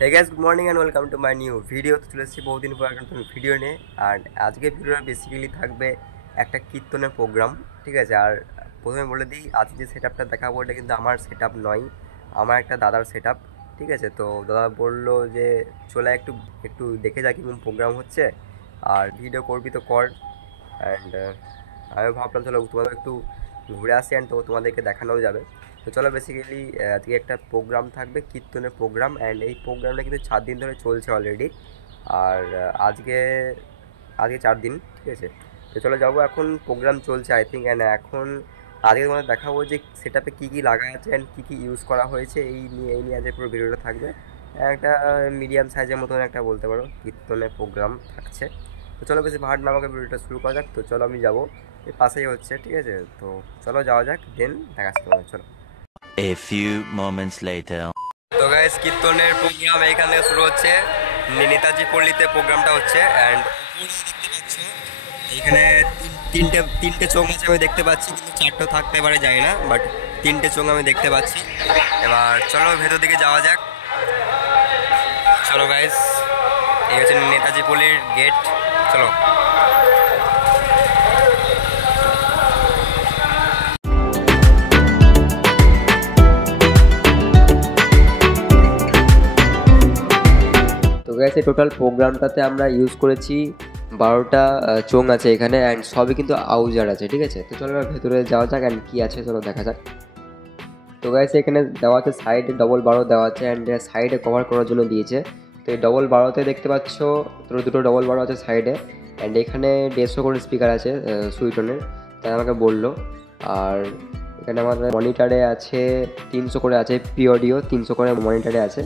Hey guys, good morning and welcome to my new video. তো চলে এসেছি বহুদিন পর একটা নতুন ভিডিও নিয়ে। আর আজকে ভিডিওটা বেসিক্যালি থাকবে একটা কীর্তনের প্রোগ্রাম, ঠিক আছে। আর প্রথমে বলে দিই, আজকে যে সেট আপটা দেখাবো এটা কিন্তু আমার সেট আপ নয়, আমার একটা দাদার সেট আপ, ঠিক আছে। তো দাদা বললো যে চলে একটু একটু দেখে যা কীরকম প্রোগ্রাম হচ্ছে, আর ভিডিও করবি তো কর। অ্যান্ড আমি ভাবলাম চলো তোমাদের একটু ঘুরে আসি অ্যান্ড তো তোমাদেরকে দেখানোও যাবে। তো চলো বেসিক্যালি আজকে একটা প্রোগ্রাম থাকবে, কীর্তনের প্রোগ্রাম, অ্যান্ড এই প্রোগ্রামটা কিন্তু 4 দিন ধরে চলছে অলরেডি। আর আজকে আজকে 4 দিন, ঠিক আছে। তো চলো যাবো, এখন প্রোগ্রাম চলছে আই থিঙ্ক। অ্যান্ড এখন আজকে তোমাদের দেখাবো যে সেট আপে কী কী লাগা আছে অ্যান্ড কী কী ইউজ করা হয়েছে, এই নিয়ে আজকে পুরো ভিডিওটা থাকবে। একটা মিডিয়াম সাইজের মতন একটা বলতে পারো কীর্তনের প্রোগ্রাম থাকছে। তো চলো বেশি ভাট না আমাকে ভিডিওটা শুরু করা যাক। তো চলো আমি যাবো, এর পাশেই হচ্ছে, ঠিক আছে। তো চলো যাওয়া যাক, দেন দেখাচ্ছি তোমাদের, চলো। A few moments later. তো গাইস, কীর্তনের প্রোগ্রাম এইখান থেকে শুরু হচ্ছে, নেতাজি পল্লীতে প্রোগ্রামটা হচ্ছে। অ্যান্ড এইখানে তিনটে চোখ আছে আমি দেখতে পাচ্ছি, কিন্তু চারটেও থাকতে পারে যায় না, বাট তিনটে চোখ আমি দেখতে পাচ্ছি। এবার চলো ভেতর দিকে যাওয়া যাক, চলো গাইস। এই হচ্ছে নেতাজি পল্লীর গেট, চলো। তো গেছে টোটাল প্রোগ্রামটাতে আমরা ইউজ করেছি 12টা চোং আছে এখানে, অ্যান্ড সবই কিন্তু আউজার আছে, ঠিক আছে। তো চলো এবার ভেতরে যাওয়া যাক অ্যান্ড কী আছে চলো দেখা যাক। তো গাইস এখানে দেওয়া আছে সাইডে ডবল বারো দেওয়া আছে, অ্যান্ড সাইডে কভার করার জন্য দিয়েছে। তো এই ডবল বারোতে দেখতে পাচ্ছ দুটো ডবল বারো আছে সাইডে, অ্যান্ড এখানে 150 করে স্পিকার আছে সুইটনের, তাই আমাকে বললো। আর এখানে আমাদের মনিটারে আছে 300 করে আছে, পি অডিও 300 করে মনিটারে আছে।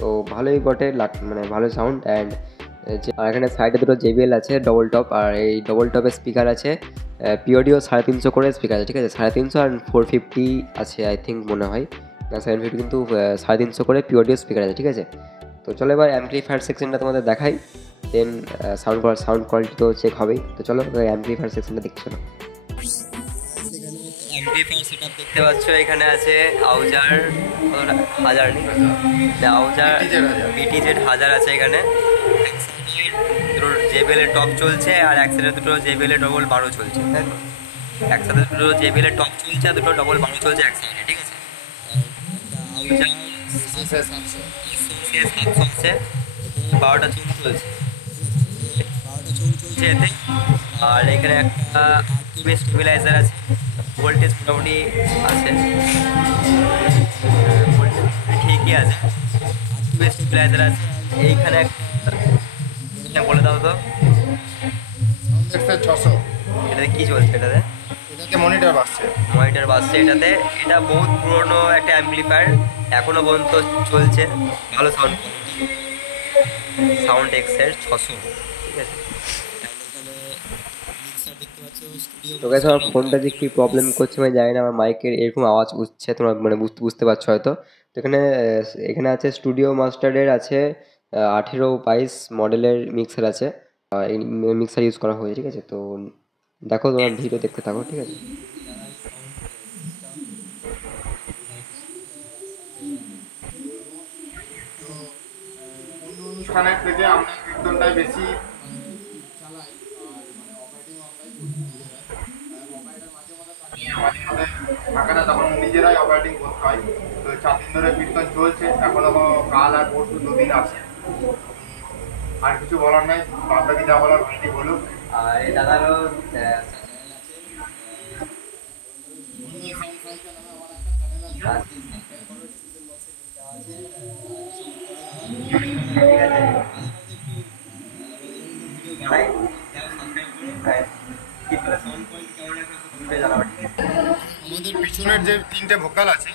তো ভালোই বটে, মানে ভালো সাউন্ড। অ্যান্ড আর এখানে সাইডে দুটো JBL আছে ডবল টপ, আর এই ডবল টপের স্পিকার আছে পি অডিও 350 করে স্পিকার আছে, ঠিক আছে। 350 আর 450 আছে আই থিঙ্ক, মনে হয় না 750, কিন্তু 350 করে পি অডিও স্পিকার আছে, ঠিক আছে। তো চলো এবার অ্যাম্পলিফায়ার সেকশনটা তোমাদের দেখাই, দেন সাউন্ড কোয়ালিটি তো চেক হবেই। তো চলো অ্যাম্পলিফায়ার সেকশনটা দেখতে চলো। অ্যাম্পলিফায়ার সেটআপ দেখতে পাচ্ছ, এখানে আছে আউজার, হাজার নেই, আউজার BTZ হাজার আছে এখানে। দুটো JBL এর টপ চলছে, আর এক সাইডে দুটো JBL এর ডবল বারো চলছে, তাই তো। একসাথে দুটো JBL এর টপ চলছে আর দুটো ডবল বারো চলছে এক সাইডে, ঠিক আছে। আউজার 700 আছে, 12টা চোখ চলছে, এতে। আর এখানে একটা স্টেবিলাইজার আছে, ভোল্টেজ মোটামুটি আছে, ভোল্টেজ ঠিকই আছে, স্টেবিলাইজার আছে। এইখানে একটা বলে দাও তো, 600 এটাতে কী চলছে? এটাতে মনিটর বাজছে এটাতে। এটা বহুত পুরনো একটা অ্যাম্পলিফায়ার, এখনও পর্যন্ত চলছে, ভালো সাউন্ড এক্সের 600, ঠিক আছে। তো গেছে আমার ফোনটা যে কী প্রবলেম করছে আমি জানি না, আমার মাইকের এরকম আওয়াজ উঠছে, তোমরা মানে বুঝতে পারছো হয়তো। তো এখানে আছে স্টুডিও মাস্টারের আছে 1822 মডেলের মিক্সার আছে, এই মিক্সার ইউজ করা হয়েছে, ঠিক আছে। তো দেখো, তোমার ভিডিও দেখতে থাকো, ঠিক আছে। অনুষ্ঠানের থেকে আমরা কীর্তনটাই বেশি মাঝে মাঝে থাকে না, তখন নিজেরাই অপারেটিং করতে হয়। তো 4 দিন ধরে কীর্তন চলছে, এখনো কাল আর পরশু 2 দিন আছে। আর কিছু বলার নাই, বাদবাকি যা বলার ভাইটি বলুক। আর এই দাদারও আমাদের পিছনের যে 3টে ভোকাল আছে,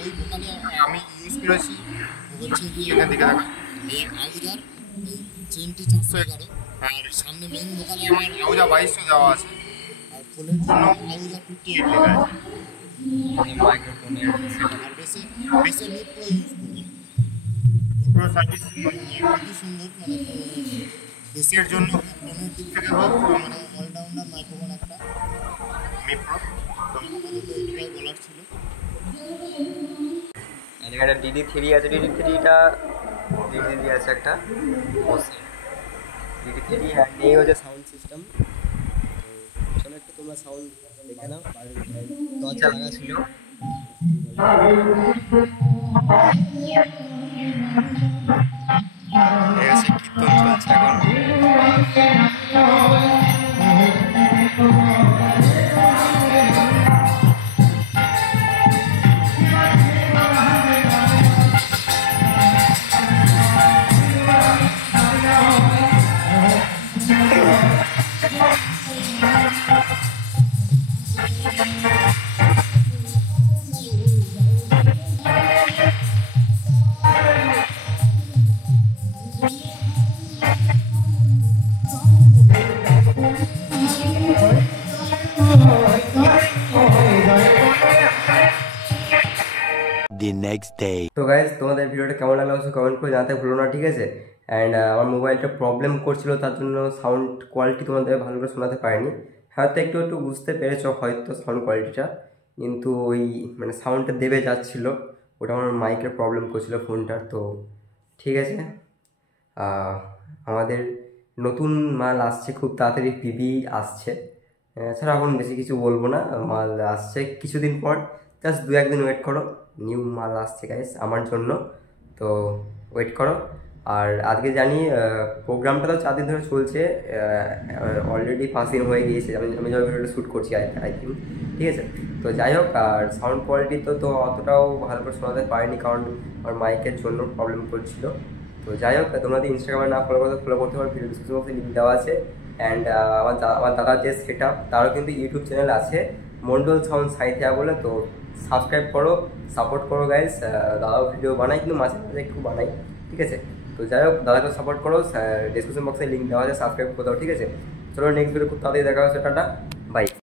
ওই ভোকালে আমি ইউজ করেছি হচ্ছে কি, এখান থেকে দেখা এই আউজার চেনটি 411, আর সামনে মেন ভোকালে আমার আউজা 2200 দেওয়া আছে, আর ফোনের জন্য আউজা 58 লেখা আছে। আর বেশি মিড প্রো ইউজ করি, প্রো সার্ভিস খুবই সুন্দর, মানে বেসের জন্য ফোনের দিক থেকে হোক, মানে অলরাউন্ডার মাইক্রোফোন একটা মিড প্রো। তো আমাদের এইটাই বলার ছিল। এখানে DD3 আছে, DD3টা ডিডি আছে একটা DD3 অ্যান্ড এই হচ্ছে সাউন্ড সিস্টেম। চলো একটু তোমরা সাউন্ড দেখে নাও। দরজা লাগা ছিল, কীর্তন চলছে এখন। The next day. তো গাইজ তোমাদের ভিডিওটা কেমন লাগলো অবশ্যই কমেন্ট করে জানাতে ভুলো না, ঠিক আছে। অ্যান্ড আমার মোবাইলটা প্রবলেম করছিল, তার জন্য সাউন্ড কোয়ালিটি তোমাদের ভালো করে শোনাতে পারিনি। হয়তো একটু একটু বুঝতে পেরেছো হয়তো সাউন্ড কোয়ালিটিটা, কিন্তু ওই মানে সাউন্ডটা দেবে যাচ্ছিল, ওটা আমার মাইকের প্রবলেম করছিল ফোনটার। তো ঠিক আছে, আমাদের নতুন মাল আসছে খুব তাড়াতাড়ি, পিবি আসছে। এছাড়া এখন বেশি কিছু বলবো না, মাল আসছে কিছুদিন পর, জাস্ট 2-1 দিন ওয়েট করো, নিউ মাল আসছে গাইস আমার জন্য। তো ওয়েট করো। আর আজকে জানি প্রোগ্রামটা তো 4 দিন ধরে চলছে, অলরেডি 5 দিন হয়ে গিয়েছে আমি যখন ভিডিওটা শ্যুট করছি আই থিঙ্ক, ঠিক আছে। তো যাই হোক, আর সাউন্ড কোয়ালিটি তো অতটাও ভালো করে শোনাতে পারিনি, কারণ আমার মাইকের জন্য প্রবলেম করছিল। তো যাই হোক, তোমরা যদি ইনস্টাগ্রামে না ফলো করতে পারো, ভিডিও ডিসক্রিপশন বক্সে লিঙ্ক দেওয়া আছে। অ্যান্ড আমার দাদার যে সেট আপ, তারও কিন্তু ইউটিউব চ্যানেল আছে, মন্ডল সাউন্ড সাইথিয়া বলে। তো সাবস্ক্রাইব করো, সাপোর্ট করো গাইস। দাদাও ভিডিও বানাই, কিন্তু মাঝে মাঝে একটু বানাই, ঠিক আছে। তো যাই হোক, দাদাকে সাপোর্ট করো, ডিসক্রিপশন বক্সে লিঙ্ক দেওয়া আছে, সাবস্ক্রাইব করে দাও, ঠিক আছে। চলো নেক্সট ভিডিও খুব তাড়াতাড়ি দেখা হচ্ছে, টাটা, বাই।